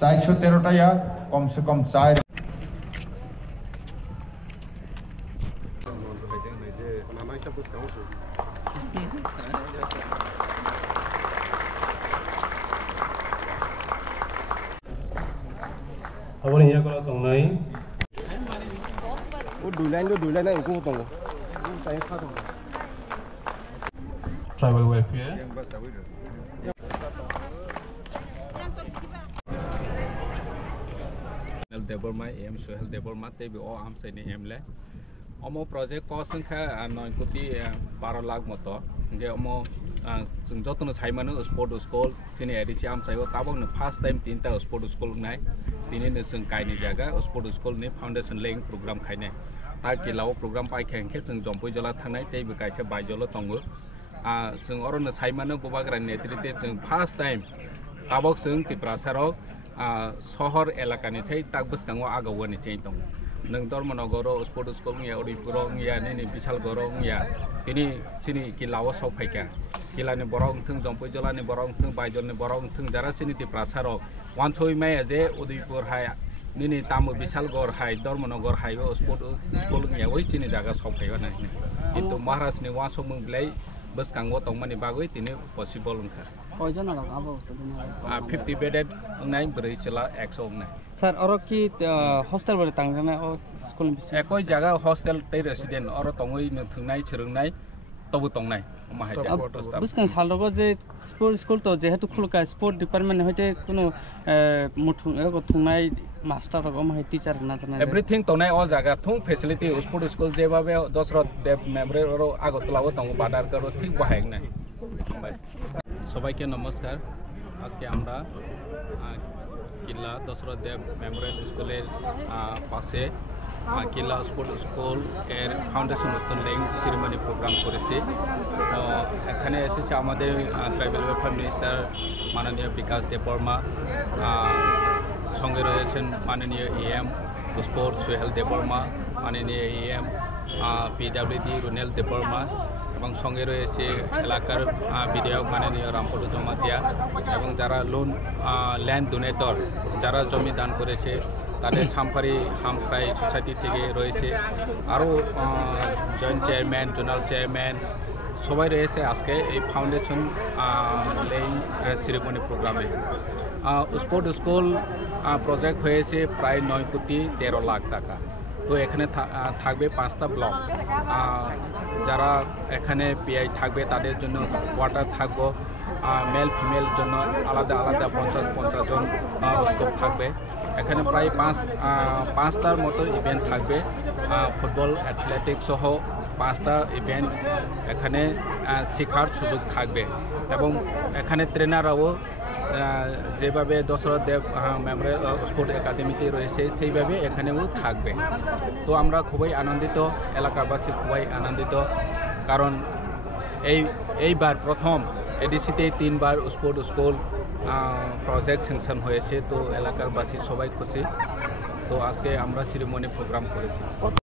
Side 13टा या कम से कम 4 Awal ini kalau tonggai. Dulu lain aku tong. Saya kata. Tribal welfare. Development aim social development te bi o am se ni aim le omo project cost kha 9 koti 12 lakh moto ge omo jung jotno saimano sport school sini ADC am saibo tabong ne first time 3ta sport school nai tini ne jung kai ni jaga sport school ni foundation laying program khaine ta ki law program pai kheng khe jung jompoi jola thangnai te bi kaisa baijolo tongo jung oro ne saimano bobagra netrite jung first time tabok jung tiprasarok শহর এলাকানি চাই তাক বসকাঙ্গো আগাওয়ানি চাই দং নং Dharmanagar sport school নিয়া অডিপুর নিয়া নিনি বিশালগড় নিয়া তিনি সিনি কিলাও সব ফাইকা কিলানি বরং থং জম্পই জলানি বরং থং বাইজলনি বরং থং যারা সিনি তিপ্রাসার ওয়ান ছয় মাই যে অডিপুর হাই নিনি তামু Bishalgarh high Dharmanagar high sport school নিয়া ওই চিনি জায়গা সব ফাইবা না কিন্তু মহারাষ্ট্রনি ওয়ান সব মুংলাই বসকাঙ্গো তংমানি বাগৈ তিনি possible ওনখা 50 bedded nai beri cela exo nai sir oro ki hostel bole tangjana o school ekoi jaga hostel tei resident oro tongoi ne thungnai chirungnai tobu tongnai buskan salrogo je sport school to jehetu khulka sport department hoite kono muthung ego thungnai master rogo mai teacher na jana everything tongnai o jaga thung facility sport school je babe Dashrath Dev Memorial oro agotlawo tongo badar karo thik bahai nai সবাইকে নমস্কার আজকে আমরা কিল্লা দশরথ দেব Memorial স্কুলের পাশে কিল্লা sport school এর foundation laying ceremony programme করেছি এখানে এসেছে আমাদের ট্রাইবাল ওয়েলফেয়ার মিনিস্টার মাননীয় বিকাশ দেববর্মা সঙ্গে রয়েছেন মাননীয় এএম স্পোর্ট সোহেল দেববর্মা মাননীয় এএম পিডব্লিউডি রুনেল দেববর্মা এবং সঙ্গে রয়েছে এলাকার বিধায়ক মাননীয় রামপদু জমাতিয়া এবং যারা লোন ল্যান্ড ডোনেটর যারা জমি দান করেছে তাদের ছামফারি হামক্রাই সোসাইটি থেকে রয়েছে আরও জয়েন্ট চেয়ারম্যান জোনাল চেয়ারম্যান সবাই রয়েছে আজকে এই ফাউন্ডেশন লেইং সেরিমনি প্রোগ্রামে স্পোর্ট স্কুল প্রজেক্ট হয়েছে প্রায় 9 কোটি 13 লাখ টাকা তো এখানে থাকবে 5টা ব্লক যারা এখানে পিআই থাকবে তাদের জন্য কোয়ার্টার থাকবে মেল ফিমেল জন্য আলাদা আলাদা 50 জন স্কোপ থাকবে এখানে প্রায় 5টার মতো ইভেন্ট থাকবে ফুটবল অ্যাথলেটিক্স সহ 5টা ইভেন্ট এখানে শেখার সুযোগ থাকবে এবং এখানে ট্রেনাররাও যেভাবে দশরথ দেব মেমোরিয়াল স্পোর্ট একাডেমিতে রয়েছে সেইভাবে এখানেও থাকবে তো আমরা খুবই আনন্দিত এলাকাবাসী খুবই আনন্দিত কারণ এইবার প্রথম এডিসিতে 3বার স্পোর্ট স্কুল প্রজেক্ট স্যাংশন হয়েছে তো এলাকাবাসী সবাই খুশি তো আজকে আমরা সেরিমনি প্রোগ্রাম করেছি